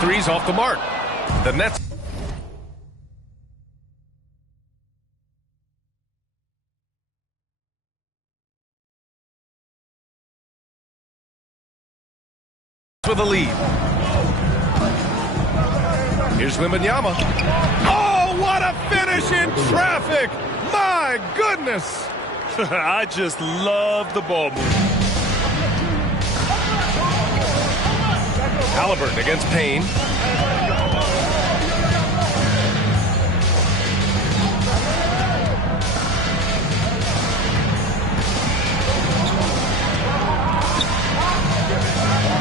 threes off the mark. The Nets. With a lead. Here's Wembanyama. Oh, what a finish in traffic! My goodness! I just love the ball move. Halliburton against Payne.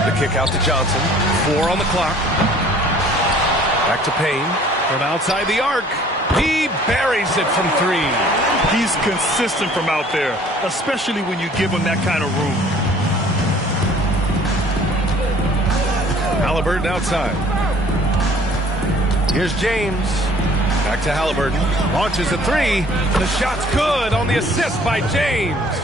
The kick out to Johnson. 4 on the clock. Back to Payne. From outside the arc. He buries it from 3. He's consistent from out there, especially when you give him that kind of room. Halliburton outside. Here's James. Back to Halliburton. Launches a 3. The shot's good on the assist by James.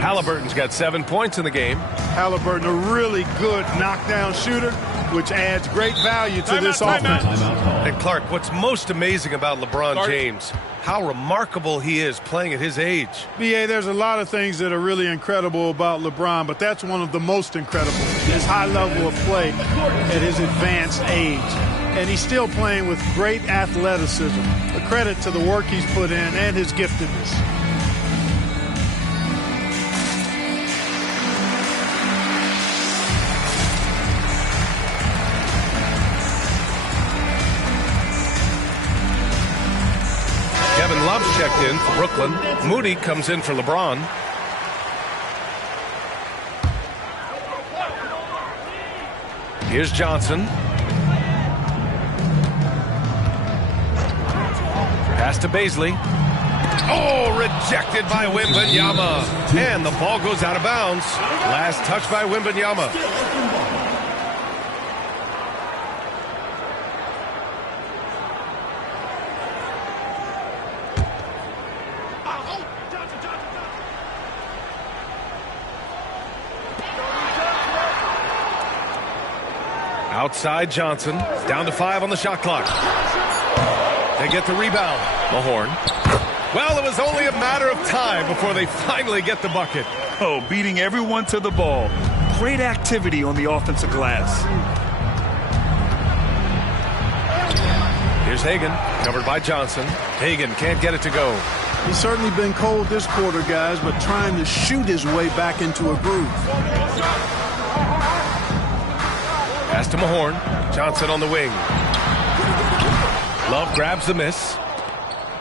Halliburton's got 7 points in the game. Halliburton, a really good knockdown shooter, which adds great value to this offense. And Clark, what's most amazing about LeBron James, how remarkable he is playing at his age. B.A., there's a lot of things that are really incredible about LeBron, but that's one of the most incredible. His high level of play at his advanced age. And he's still playing with great athleticism. A credit to the work he's put in and his giftedness. Kevin Love's checked in for Brooklyn. Moody comes in for LeBron. Here's Johnson. Pass to Baisley. Oh, rejected by Wembanyama. And the ball goes out of bounds. Last touch by Wembanyama. Outside Johnson. Down to 5 on the shot clock. They get the rebound. Mahorn. Well, it was only a matter of time before they finally get the bucket. Oh, beating everyone to the ball. Great activity on the offensive glass. Here's Hagan, covered by Johnson. Hagan can't get it to go. He's certainly been cold this quarter, guys, but trying to shoot his way back into a groove. Pass to Mahorn. Johnson on the wing. Love grabs the miss.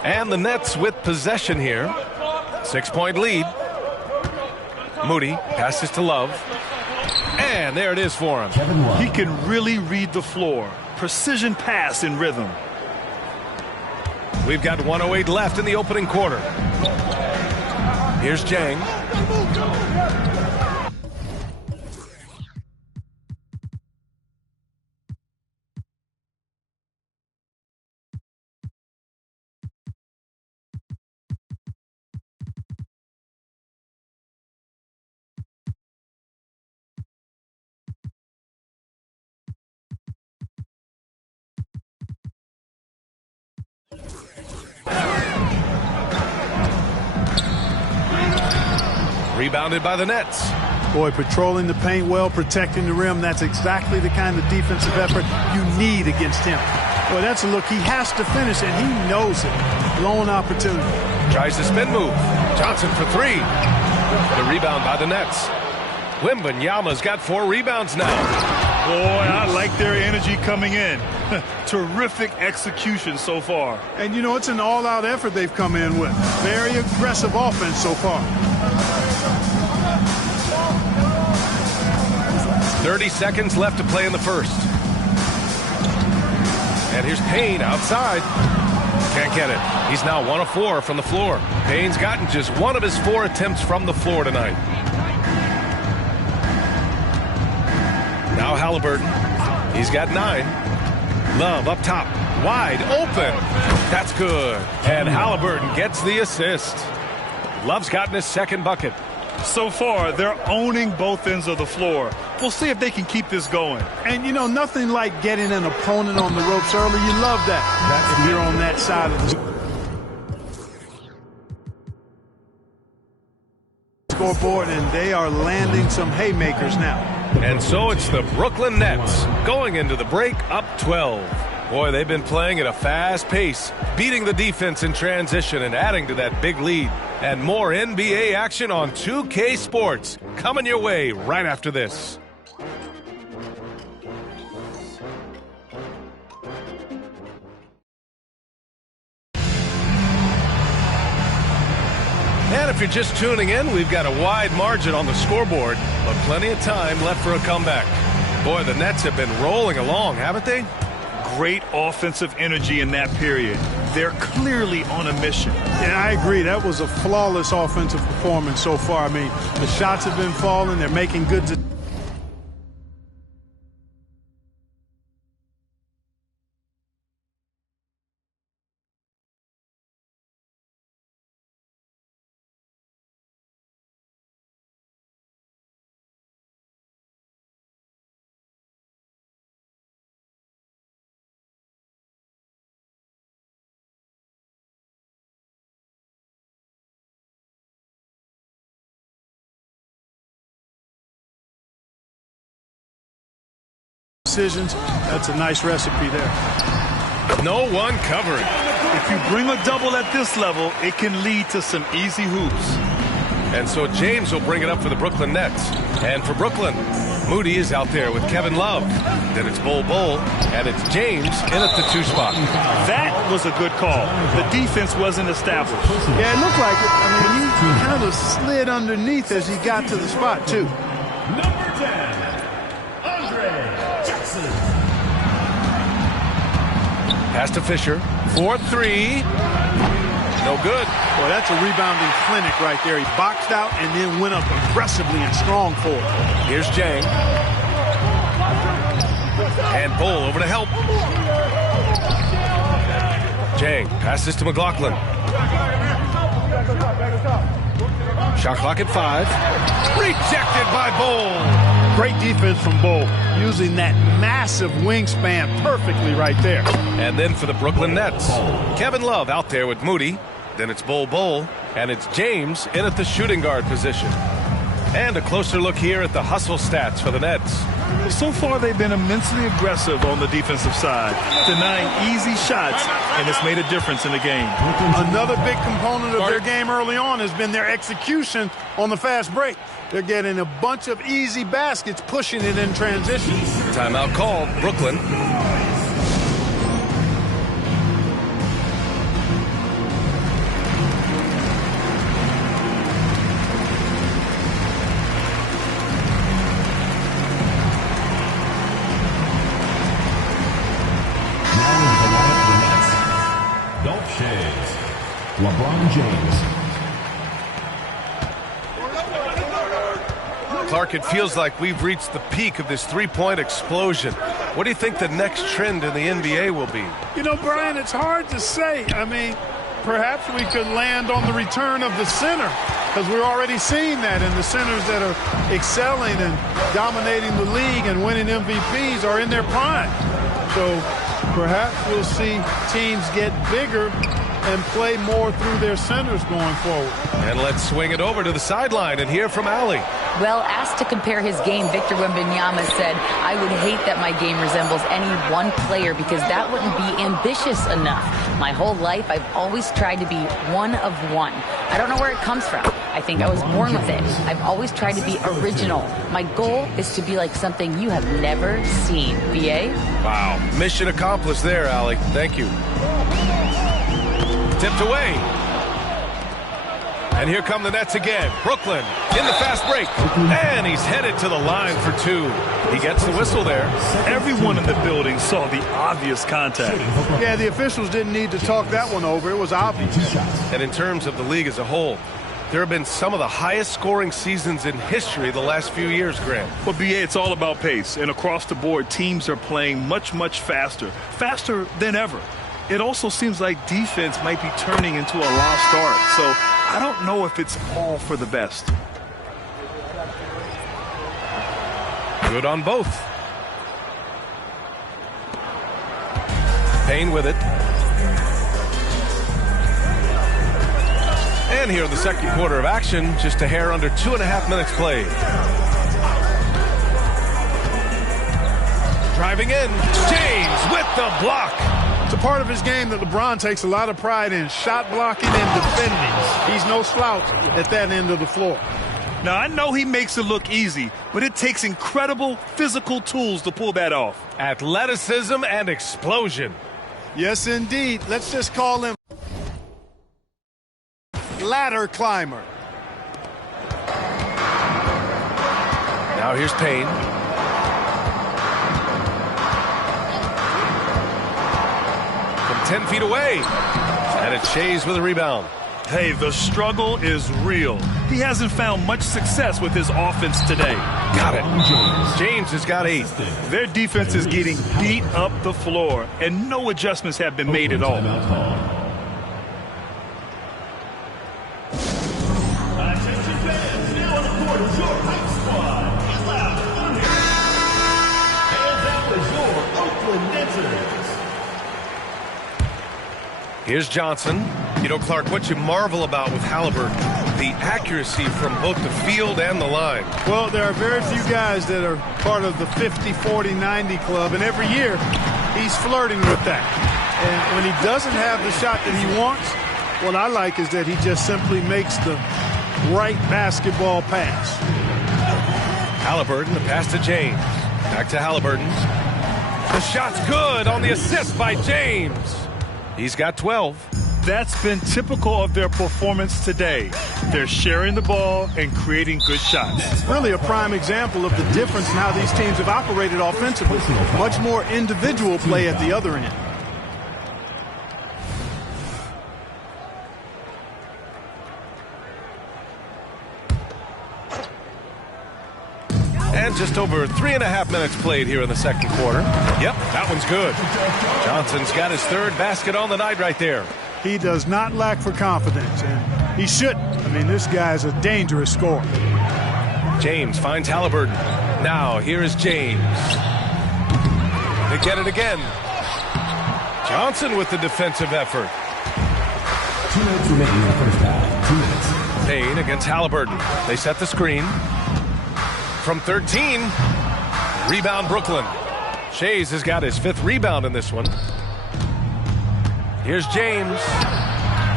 And the Nets with possession here. 6-point lead. Moody passes to Love. And there it is for him. He can really read the floor. Precision pass in rhythm. We've got 1:08 left in the opening quarter. Here's Jang. Rebounded by the Nets. Boy, patrolling the paint well, protecting the rim. That's exactly the kind of defensive effort you need against him. Boy, that's a look he has to finish, and he knows it. Blown opportunity. Tries the spin move. Johnson for 3. The rebound by the Nets. Wembanyama's got 4 rebounds now. Boy, I like their energy coming in. Terrific execution so far. And, you know, it's an all-out effort they've come in with. Very aggressive offense so far. 30 seconds left to play in the first. And here's Payne outside. Can't get it. He's now 1 of 4 from the floor. Payne's gotten just 1 of his 4 attempts from the floor tonight. Now Halliburton. He's got 9. Love up top. Wide open. That's good. And Halliburton gets the assist. Love's gotten his second bucket. So far, they're owning both ends of the floor. We'll see if they can keep this going. And, you know, nothing like getting an opponent on the ropes early. You love that if you're on that side of the scoreboard, and they are landing some haymakers now. And so it's the Brooklyn Nets going into the break up 12. Boy, they've been playing at a fast pace, beating the defense in transition and adding to that big lead. And more NBA action on 2K Sports coming your way right after this. And if you're just tuning in, we've got a wide margin on the scoreboard, but plenty of time left for a comeback. Boy, the Nets have been rolling along, haven't they? Great offensive energy in that period. They're clearly on a mission. Yeah, I agree. That was a flawless offensive performance so far. I mean, the shots have been falling. They're making good decisions. That's a nice recipe there. No one covering. If you bring a double at this level, it can lead to some easy hoops. And so James will bring it up for the Brooklyn Nets. And for Brooklyn, Moody is out there with Kevin Love. Then it's Bol, and it's James in at the 2 spot. That was a good call. The defense wasn't established. Yeah, it looked like it. I mean, he kind of slid underneath as he got to the spot, too. Number 10. Pass to Fisher. 4-3. No good. Boy, that's a rebounding clinic right there. He boxed out and then went up aggressively and strong for it. Here's Jang. And Bol over to help. Jang passes to McLaughlin. Shot clock at 5. Rejected by Bol. Great defense from Bol, using that massive wingspan perfectly right there. And then for the Brooklyn Nets, Kevin Love out there with Moody. Then it's Bol, and it's James in at the shooting guard position. And a closer look here at the hustle stats for the Nets. So far, they've been immensely aggressive on the defensive side, denying easy shots, and it's made a difference in the game. Another big component of their game early on has been their execution on the fast break. They're getting a bunch of easy baskets, pushing it in transition. Timeout called, Brooklyn. LeBron James. Clark, it feels like we've reached the peak of this three-point explosion. What do you think the next trend in the NBA will be? You know, Brian, it's hard to say. I mean, perhaps we could land on the return of the center, because we're already seeing that, and the centers that are excelling and dominating the league and winning MVPs are in their prime. So perhaps we'll see teams get bigger and play more through their centers going forward. And let's swing it over to the sideline and hear from Allie. Well, asked to compare his game, Victor Wembanyama said, "I would hate that my game resembles any one player because that wouldn't be ambitious enough. My whole life, I've always tried to be one of one. I don't know where it comes from. I think I was born with it. I've always tried to be original. My goal is to be like something you have never seen." BA? Wow. Mission accomplished there, Allie. Thank you. Tipped away. And here come the Nets again. Brooklyn in the fast break. And he's headed to the line for two. He gets the whistle there. Everyone in the building saw the obvious contact. Yeah, the officials didn't need to talk that one over. It was obvious. And in terms of the league as a whole, there have been some of the highest scoring seasons in history the last few years, Grant. Well, BA, it's all about pace. And across the board, teams are playing much, much faster. Faster than ever. It also seems like defense might be turning into a lost art. So I don't know if it's all for the best. Good on both. Payne with it. And here in the second quarter of action, just a hair under 2.5 minutes played. Driving in, James with the block. It's a part of his game that LeBron takes a lot of pride in, shot blocking and defending. He's no slouch at that end of the floor. Now, I know he makes it look easy, but it takes incredible physical tools to pull that off. Athleticism and explosion. Yes, indeed. Let's just call him ladder climber. Now here's Payne. From 10 feet away. And it's Shays with a rebound. Hey, the struggle is real. He hasn't found much success with his offense today. Got it. James has got 8. Their defense is getting beat up the floor, and no adjustments have been made at all. Attention fans, now on the court is your hype squad. Get loud, and that was your Oakland Netters. Here's Johnson. You know, Clark, what you marvel about with Halliburton, the accuracy from both the field and the line. Well, there are very few guys that are part of the 50, 40, 90 club, and every year he's flirting with that. And when he doesn't have the shot that he wants, what I like is that he just simply makes the right basketball pass. Halliburton, the pass to James. Back to Halliburton. The shot's good on the assist by James. He's got 12. That's been typical of their performance today. They're sharing the ball and creating good shots. Really a prime example of the difference in how these teams have operated offensively. Much more individual play at the other end. And just over 3.5 minutes played here in the second quarter. Yep, that one's good. Johnson's got his third basket on the night right there. He does not lack for confidence, and he shouldn't. I mean, this guy's a dangerous scorer. James finds Halliburton. Now, here is James. They get it again. Johnson with the defensive effort. 2 minutes remaining in the first half. 2 minutes. Payne against Halliburton. They set the screen. From 13, rebound Brooklyn. Shays has got his 5th rebound in this one. Here's James.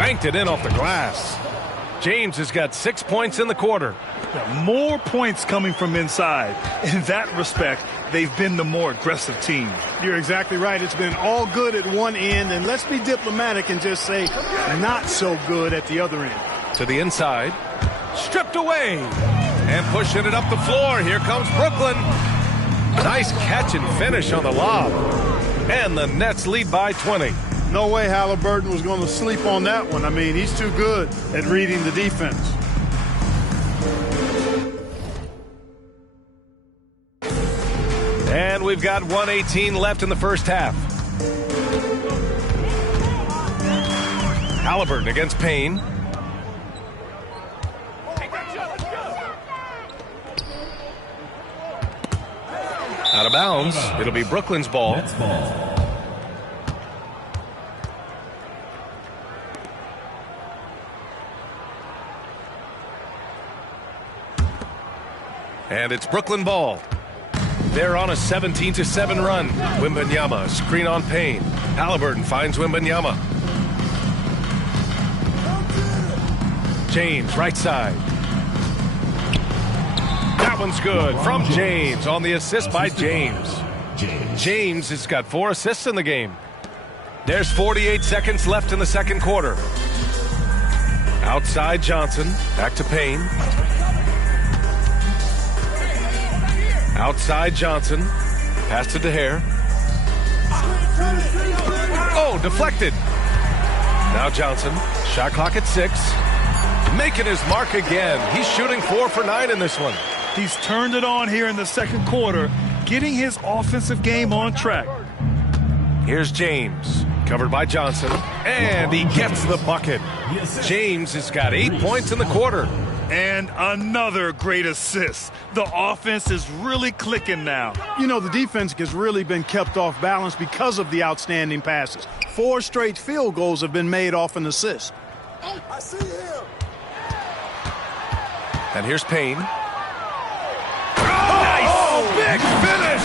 Banked it in off the glass. James has got 6 points in the quarter. More points coming from inside. In that respect, they've been the more aggressive team. You're exactly right. It's been all good at one end, and let's be diplomatic and just say not so good at the other end. To the inside. Stripped away. And pushing it up the floor. Here comes Brooklyn. Nice catch and finish on the lob. And the Nets lead by 20. No way Halliburton was going to sleep on that one. I mean, he's too good at reading the defense. And we've got 1:18 left in the first half. Halliburton against Payne. Out of bounds. It'll be Brooklyn's ball. And it's Brooklyn ball. They're on a 17-7 run. Wembanyama, screen on Payne. Halliburton finds Wembanyama. James, right side. That one's good from James on the assist by James. James has got 4 assists in the game. There's 48 seconds left in the second quarter. Outside Johnson, back to Payne. Outside Johnson, pass to DeHare. Oh, deflected. Now Johnson, shot clock at 6. Making his mark again. He's shooting 4 for 9 in this one. He's turned it on here in the second quarter, getting his offensive game on track. Here's James, covered by Johnson, and he gets the bucket. James has got 8 points in the quarter. And another great assist. The offense is really clicking now. You know, the defense has really been kept off balance because of the outstanding passes. 4 straight field goals have been made off an assist. I see him. And here's Payne. Oh, big finish!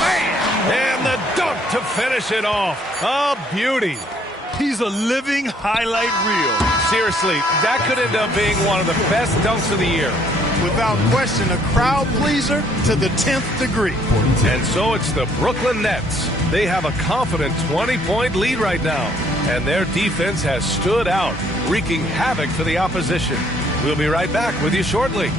And the dunk to finish it off. A beauty. He's a living highlight reel. Seriously, that could end up being one of the best dunks of the year. Without question, a crowd pleaser to the 10th degree. And so it's the Brooklyn Nets. They have a confident 20-point lead right now. And their defense has stood out, wreaking havoc for the opposition. We'll be right back with you shortly.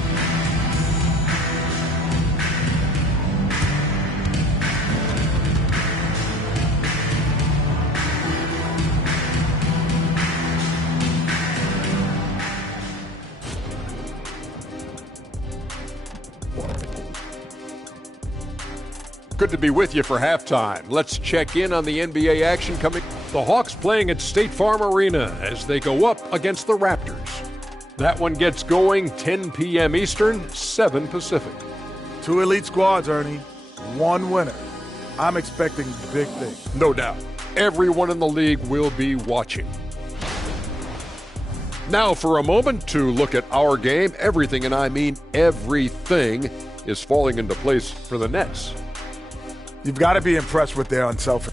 Good to be with you for halftime. Let's check in on the NBA action coming. The Hawks playing at State Farm Arena as they go up against the Raptors. That one gets going 10 p.m. Eastern, 7 Pacific. 2 elite squads, Ernie. 1 winner. I'm expecting big things. No doubt. Everyone in the league will be watching. Now for a moment to look at our game. Everything, and I mean everything, is falling into place for the Nets. You've got to be impressed with their unselfish.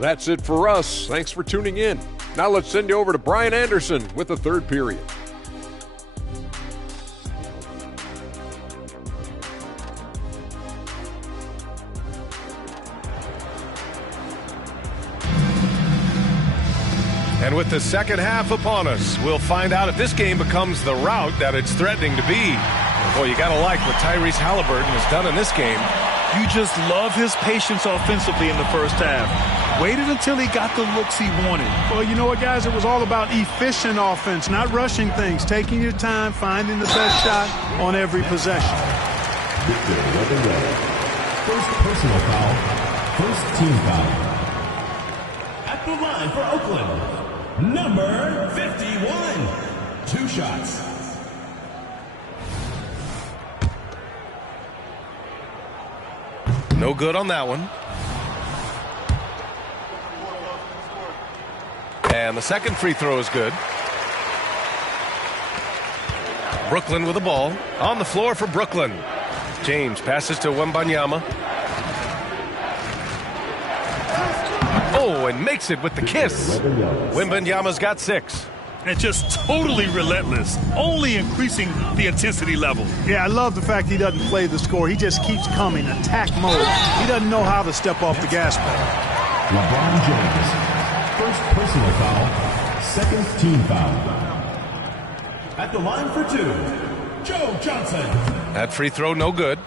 That's it for us. Thanks for tuning in. Now let's send you over to Brian Anderson with the third period. And with the second half upon us, we'll find out if this game becomes the rout that it's threatening to be. Boy, you got to like what Tyrese Halliburton has done in this game. You just love his patience offensively in the first half. Waited until he got the looks he wanted. Well, you know what, guys? It was all about efficient offense, not rushing things, taking your time, finding the best shot on every possession. First personal foul. First team foul. At the line for Oakland, number 51. 2 shots. No good on that one. And the second free throw is good. Brooklyn with the ball. On the floor for Brooklyn. James passes to Wembanyama. Oh, and makes it with the kiss. Wembanyama's got 6. And just totally relentless, only increasing the intensity level. Yeah, I love the fact he doesn't play the score. He just keeps coming, attack mode. He doesn't know how to step off the gas pedal. LeBron James, first personal foul, second team foul. At the line for 2, Joe Johnson. That free throw no good.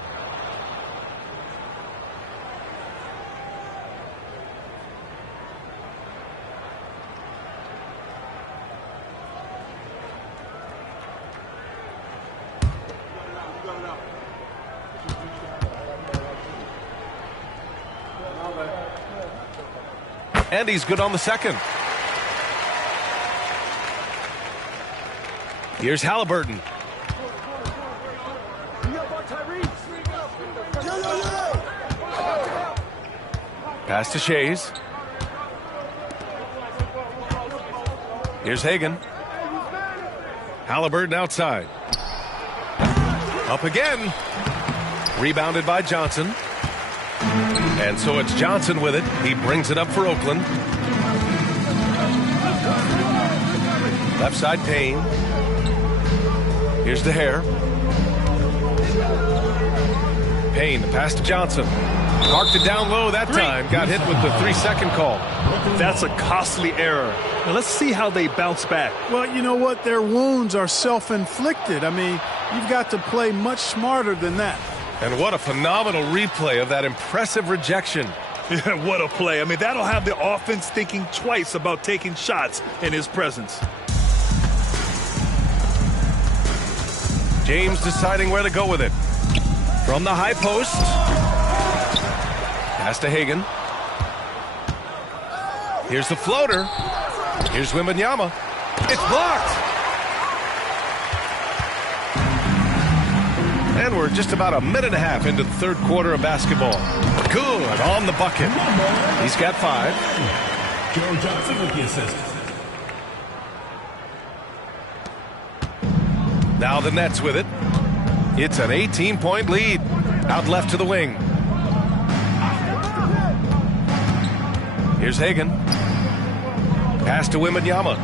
And he's good on the second. Here's Halliburton. Pass to Shays. Here's Hagan. Halliburton outside. Up again. Rebounded by Johnson. And so it's Johnson with it. He brings it up for Oakland. Left side, Payne. Here's the hair. Payne, the pass to Johnson. Marked it down low that time. Got hit with the 3-second call. That's a costly error. Now let's see how they bounce back. Well, you know what? Their wounds are self-inflicted. I mean, you've got to play much smarter than that. And what a phenomenal replay of that impressive rejection. Yeah, what a play. I mean, that'll have the offense thinking twice about taking shots in his presence. James deciding where to go with it. From the high post. Pass to Hagan. Here's the floater. Here's Wembanyama. It's blocked. And we're just about a minute and a half into the third quarter of basketball. Good on the bucket. He's got 5. Joe Johnson with the assist. Now the Nets with it. It's an 18-point lead. Out left to the wing. Here's Hagan. Pass to Wembanyama.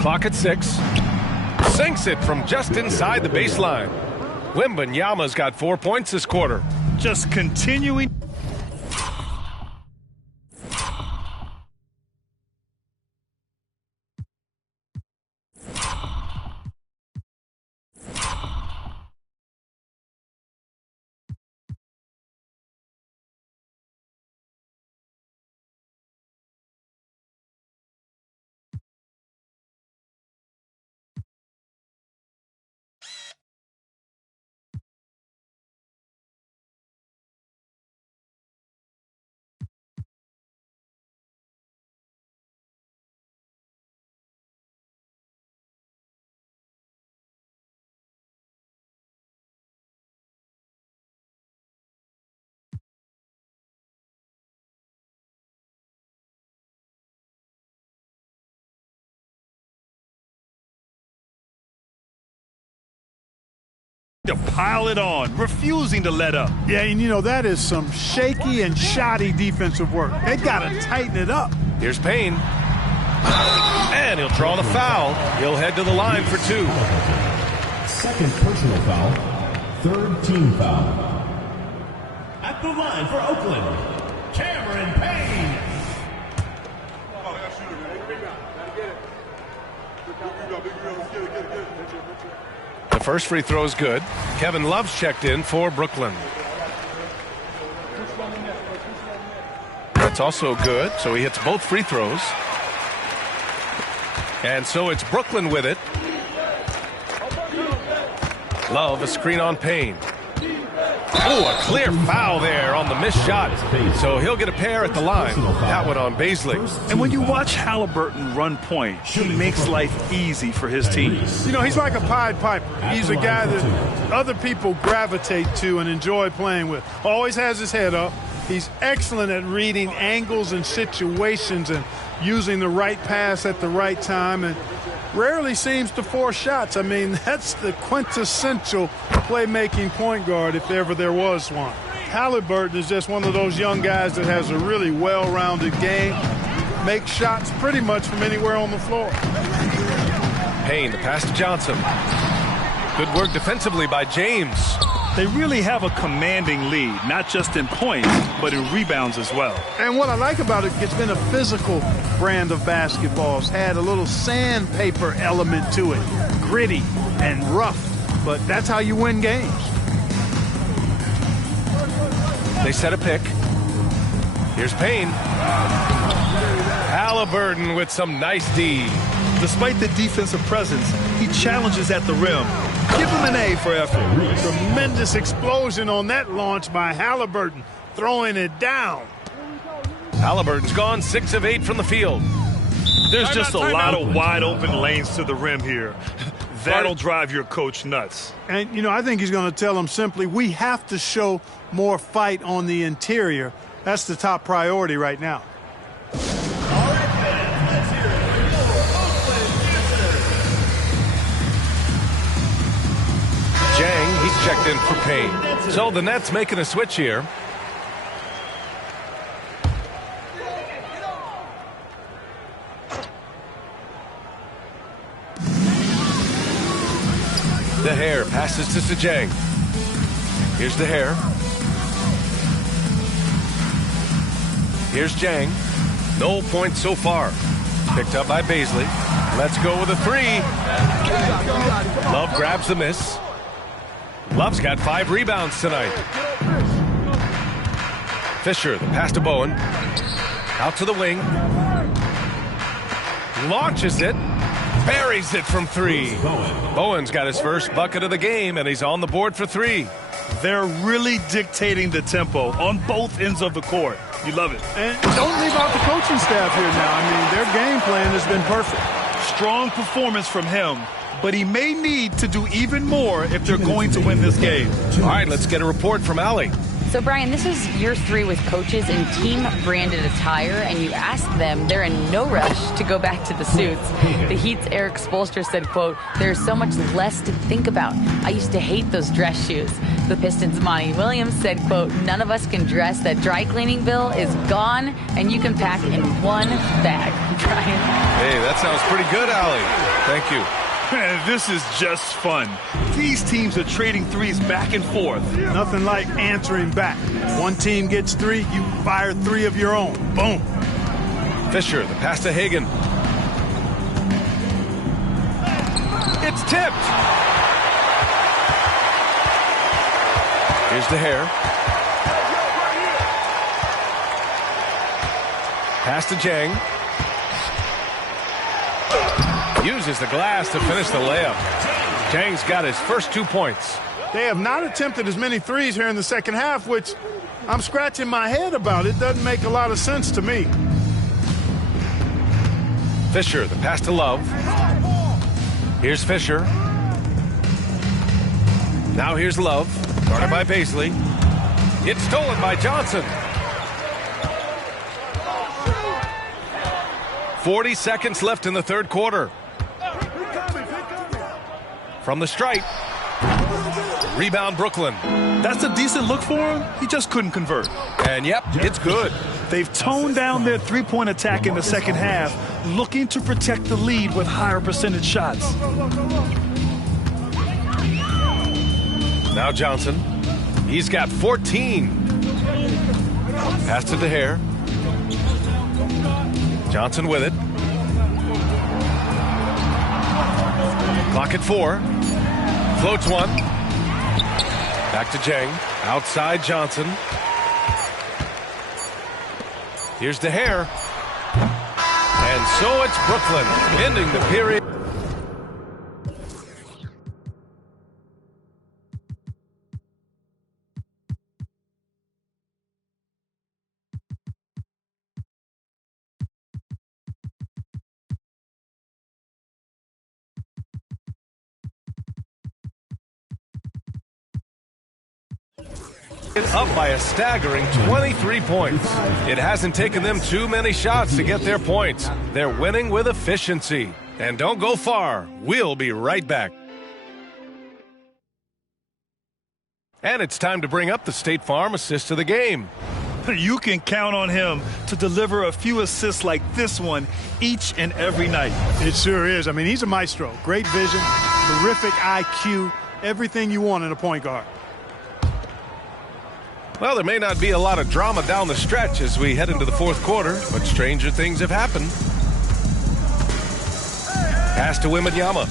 Clock at 6. Sinks it from just inside the baseline. Wembanyama's got 4 points this quarter. Just continuing. To pile it on, refusing to let up. Yeah, and you know, that is some shaky and shoddy defensive work. They got to tighten it up. Here's Payne. And he'll draw the foul. He'll head to the line for 2. Second personal foul. Third team foul. At the line for Oakland, Cameron Payne. The first free throw is good. Kevin Love's checked in for Brooklyn. That's also good, so he hits both free throws. And so it's Brooklyn with it. Love, a screen on Payne. Oh, a clear foul there on the missed shot. So he'll get a pair at the line. That one on Baisley. And when you watch Halliburton run point, he makes life easy for his team. You know, he's like a Pied Piper. He's a guy that other people gravitate to and enjoy playing with. Always has his head up. He's excellent at reading angles and situations and using the right pass at the right time, and rarely seems to force shots. I mean, that's the quintessential playmaking point guard if ever there was one. Halliburton is just one of those young guys that has a really well-rounded game, makes shots pretty much from anywhere on the floor. Payne, the pass to Johnson. Good work defensively by James. They really have a commanding lead, not just in points, but in rebounds as well. And what I like about it, it's been a physical brand of basketball. It's had a little sandpaper element to it, gritty and rough, but that's how you win games. They set a pick. Here's Payne. Halliburton with some nice D. Despite the defensive presence, he challenges at the rim. Give him an A for effort. Tremendous explosion on that launch by Halliburton, throwing it down. Halliburton's gone 6 of 8 from the field. There's just a lot of wide open lanes to the rim here. That'll drive your coach nuts. And, you know, I think he's going to tell him simply, we have to show more fight on the interior. That's the top priority right now. Jang, he's checked in for Payne. So the Nets making a switch here. The Hair passes to Jang. Here's the Hair. Here's Jang. No points so far. Picked up by Baisley. Let's go with a 3. Love grabs the miss. Love's got 5 rebounds tonight. Fisher, the pass to Bowen. Out to the wing. Launches it. Buries it from 3. Bowen's got his first bucket of the game, and he's on the board for 3. They're really dictating the tempo on both ends of the court. You love it. And don't leave out the coaching staff here now. I mean, their game plan has been perfect. Strong performance from him. but he may need to do even more if they're going to win this game. All right, let's get a report from Allie. So, Brian, this is year 3 with coaches in team-branded attire, and you asked them, they're in no rush to go back to the suits. The Heat's Eric Spoelstra said, quote, "There's so much less to think about. I used to hate those dress shoes." The Pistons' Monty Williams said, quote, "None of us can dress. That dry cleaning bill is gone, and you can pack in one bag." Brian. Hey, that sounds pretty good, Allie. Thank you. Man, this is just fun. These teams are trading threes back and forth. Nothing like answering back. One team gets 3, you fire 3 of your own. Boom. Fisher, the pass to Hagan. It's tipped. Here's the hair. Pass to Jang. Uses the glass to finish the layup. Jang's got his first 2 points. They have not attempted as many threes here in the second half, which I'm scratching my head about. It doesn't make a lot of sense to me. Fisher, the pass to Love. Here's Fisher. Now here's Love, guarded by Baisley. It's stolen by Johnson. 40 seconds left in the third quarter. From the stripe. Rebound Brooklyn. That's a decent look for him. He just couldn't convert. And yep, it's good. They've toned down their three-point attack in the second half, looking to protect the lead with higher percentage shots. Now Johnson. He's got 14. Pass to DeHare. Johnson with it. Clock at 4. Floats one. Back to Jang. Outside Johnson. Here's DeHare. And so it's Brooklyn ending the period. Up by a staggering 23 points. It hasn't taken them too many shots to get their points. They're winning with efficiency. And don't go far. We'll be right back. And it's time to bring up the State Farm assist of the game. You can count on him to deliver a few assists like this one each and every night. It sure is. I mean, he's a maestro. Great vision, terrific IQ, everything you want in a point guard. Well, there may not be a lot of drama down the stretch as we head into the fourth quarter, but stranger things have happened. Pass to Wembanyama.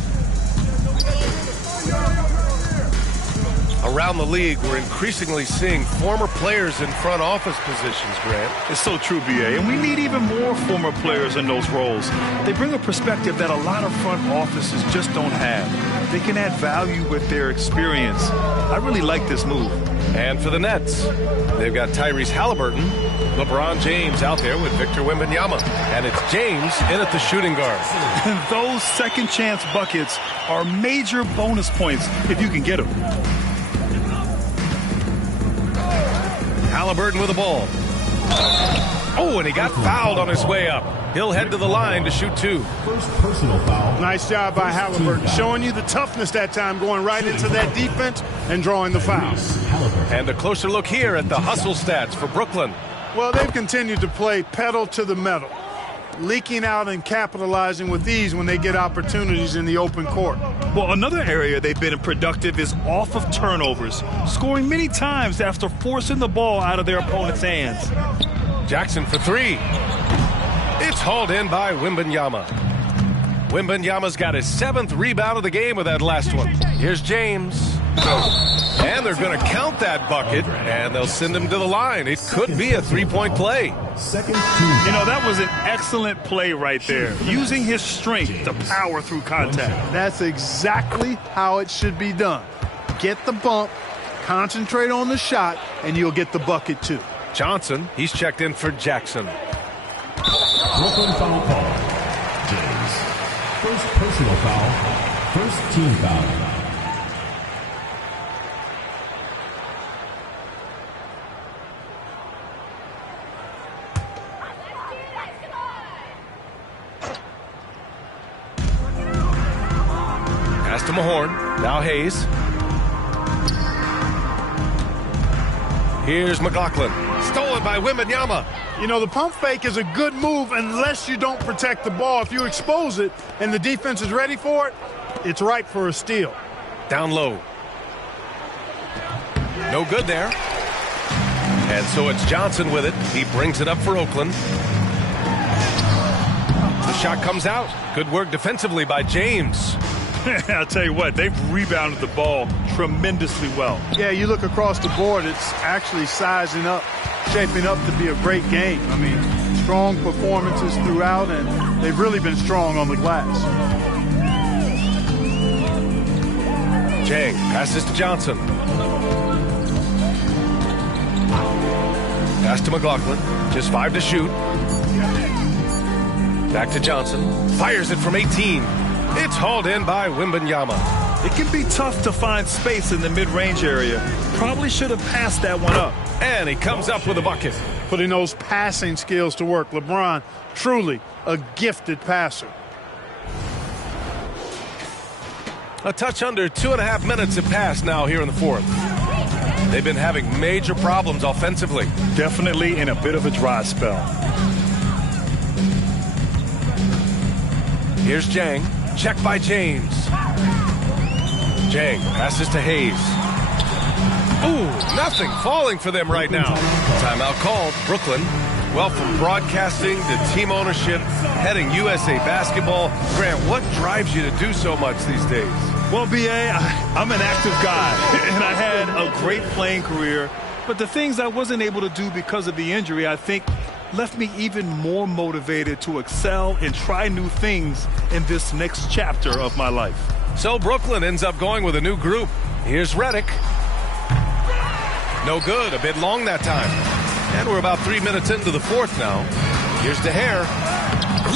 Around the league, we're increasingly seeing former players in front office positions, Grant. It's so true, B.A., and we need even more former players in those roles. They bring a perspective that a lot of front offices just don't have. They can add value with their experience. I really like this move. And for the Nets, they've got Tyrese Halliburton, LeBron James out there with Victor Wembanyama. And it's James in at the shooting guard. And those second chance buckets are major bonus points if you can get them. Halliburton with the ball. Oh, and he got fouled on his way up. He'll head to the line to shoot 2. First personal foul. Nice job by Halliburton, showing you the toughness that time, going right into that defense and drawing the foul. And a closer look here at the hustle stats for Brooklyn. Well, they've continued to play pedal to the metal, leaking out and capitalizing with ease when they get opportunities in the open court. Well, another area they've been productive is off of turnovers, scoring many times after forcing the ball out of their opponent's hands. Jackson for 3. It's hauled in by Wembanyama. Wembanyama's got his 7th rebound of the game with that last one. Here's James. And they're going to count that bucket, and they'll send him to the line. It could be a 3-point play. Second You know, that was an excellent play right there, using his strength to power through contact. That's exactly how it should be done. Get the bump, concentrate on the shot, and you'll get the bucket too. Johnson, he's checked in for Jackson. Brooklyn foul call. James. First personal foul. First team foul. Pass to Mahorn. Now Hayes. Here's McLaughlin. Stolen by Wembanyama. You know, the pump fake is a good move unless you don't protect the ball. If you expose it and the defense is ready for it, it's ripe for a steal. Down low. No good there. And so it's Johnson with it. He brings it up for Oakland. The shot comes out. Good work defensively by James. I'll tell you what, they've rebounded the ball tremendously well. Yeah, you look across the board, it's actually sizing up, shaping up to be a great game. I mean, strong performances throughout, and they've really been strong on the glass. Jang passes to Johnson. Pass to McLaughlin. Just 5 to shoot. Back to Johnson. Fires it from 18. It's hauled in by Wembanyama. It can be tough to find space in the mid-range area. Probably should have passed that one up. And he comes up with a bucket. Putting those passing skills to work. LeBron, truly a gifted passer. A touch under 2.5 minutes have passed now here in the fourth. They've been having major problems offensively. Definitely in a bit of a dry spell. Here's Jang. Check by James. Jang passes to Hayes. Ooh, nothing falling for them right now. Timeout called. Brooklyn. Well, from broadcasting to team ownership, heading USA basketball. Grant, what drives you to do so much these days? Well, B.A., I'm an active guy, and I had a great playing career. But the things I wasn't able to do because of the injury, I think, left me even more motivated to excel and try new things in this next chapter of my life. So Brooklyn ends up going with a new group. Here's Redick. No good, a bit long that time. And we're about 3 minutes into the fourth now. Here's DeHare.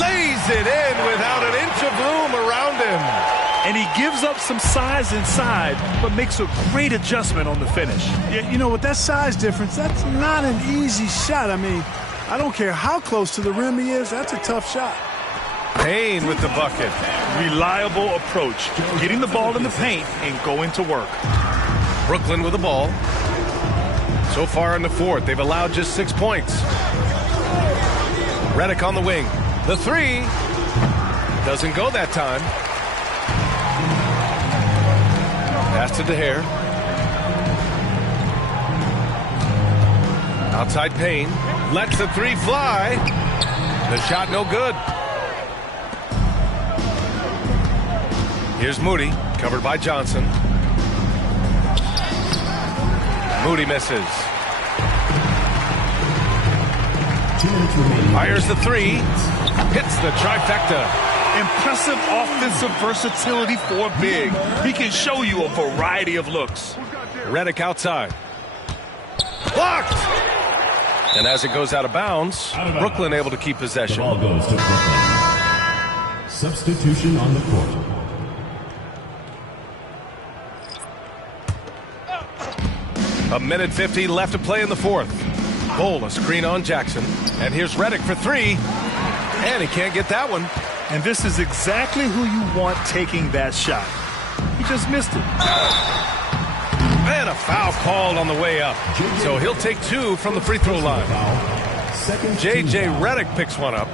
Lays it in without an inch of room around him. And he gives up some size inside, but makes a great adjustment on the finish. Yeah, you know, with that size difference, that's not an easy shot. I mean, I don't care how close to the rim he is, that's a tough shot. Payne with the bucket. Reliable approach, getting the ball in the paint and going to work. Brooklyn with the ball. So far in the fourth, they've allowed just 6 points. Redick on the wing. The three doesn't go that time. Pass to DeHare. Outside Payne. Lets the three fly. The shot no good. Here's Moody, covered by Johnson. Moody misses. Fires the three. Hits the trifecta. Impressive offensive versatility for big. He can show you a variety of looks. Redick outside. Blocked! And as it goes out of bounds, Brooklyn able to keep possession. The ball goes to Brooklyn. Substitution on the court. A minute 50 left to play in the fourth. Bowl a screen on Jackson. And here's Redick for three. And he can't get that one. And this is exactly who you want taking that shot. He just missed it. And a foul called on the way up. So he'll take two from the free throw line. J.J. Redick picks one up.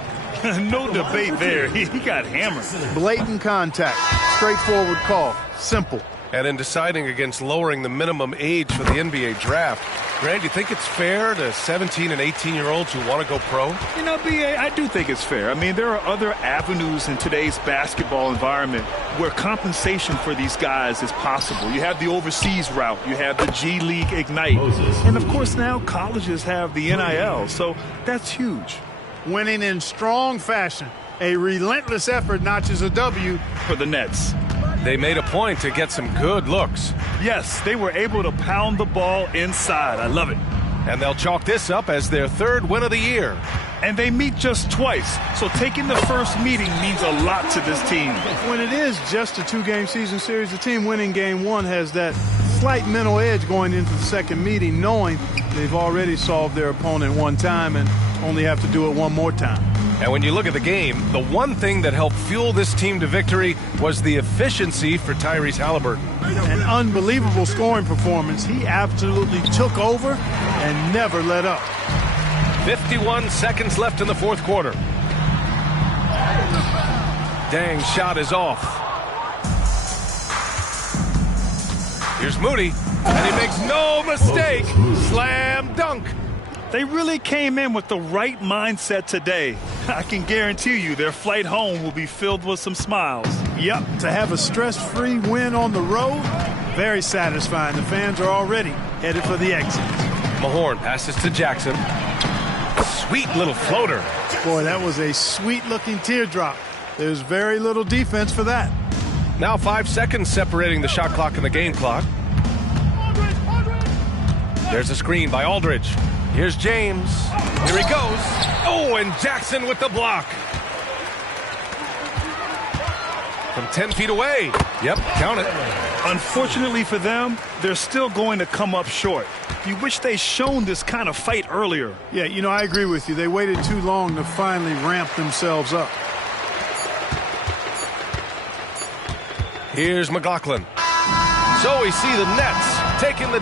No debate there. He got hammered. Blatant contact. Straightforward call. Simple. And in deciding against lowering the minimum age for the NBA draft, Grant, do you think it's fair to 17 and 18-year-olds who want to go pro? You know, B.A., I do think it's fair. I mean, there are other avenues in today's basketball environment where compensation for these guys is possible. You have the overseas route. You have the G League Ignite. And, of course, now colleges have the NIL, so that's huge. Winning in strong fashion. A relentless effort notches a W for the Nets. They made a point to get some good looks. Yes, they were able to pound the ball inside. I love it. And they'll chalk this up as their third win of the year. And they meet just twice, so taking the first meeting means a lot to this team. When it is just a 2-game season series, the team winning game 1 has that slight mental edge going into the second meeting, knowing they've already solved their opponent one time and only have to do it one more time. And when you look at the game, the one thing that helped fuel this team to victory was the efficiency for Tyrese Halliburton. An unbelievable scoring performance. He absolutely took over and never let up. 51 seconds left in the fourth quarter. Dang shot is off. Here's Moody, and he makes no mistake. Slam dunk. They really came in with the right mindset today. I can guarantee you their flight home will be filled with some smiles. Yep, to have a stress-free win on the road, very satisfying. The fans are already headed for the exit. Mahorn passes to Jackson. Sweet little floater. Boy, that was a sweet-looking teardrop. There's very little defense for that. Now 5 seconds separating the shot clock and the game clock. There's a screen by Aldridge. Here's James. Here he goes. Oh, and Jackson with the block. From 10 feet away. Yep, count it. Unfortunately for them, they're still going to come up short. You wish they'd shown this kind of fight earlier. Yeah, you know, I agree with you. They waited too long to finally ramp themselves up. Here's McLaughlin. So we see the Nets taking the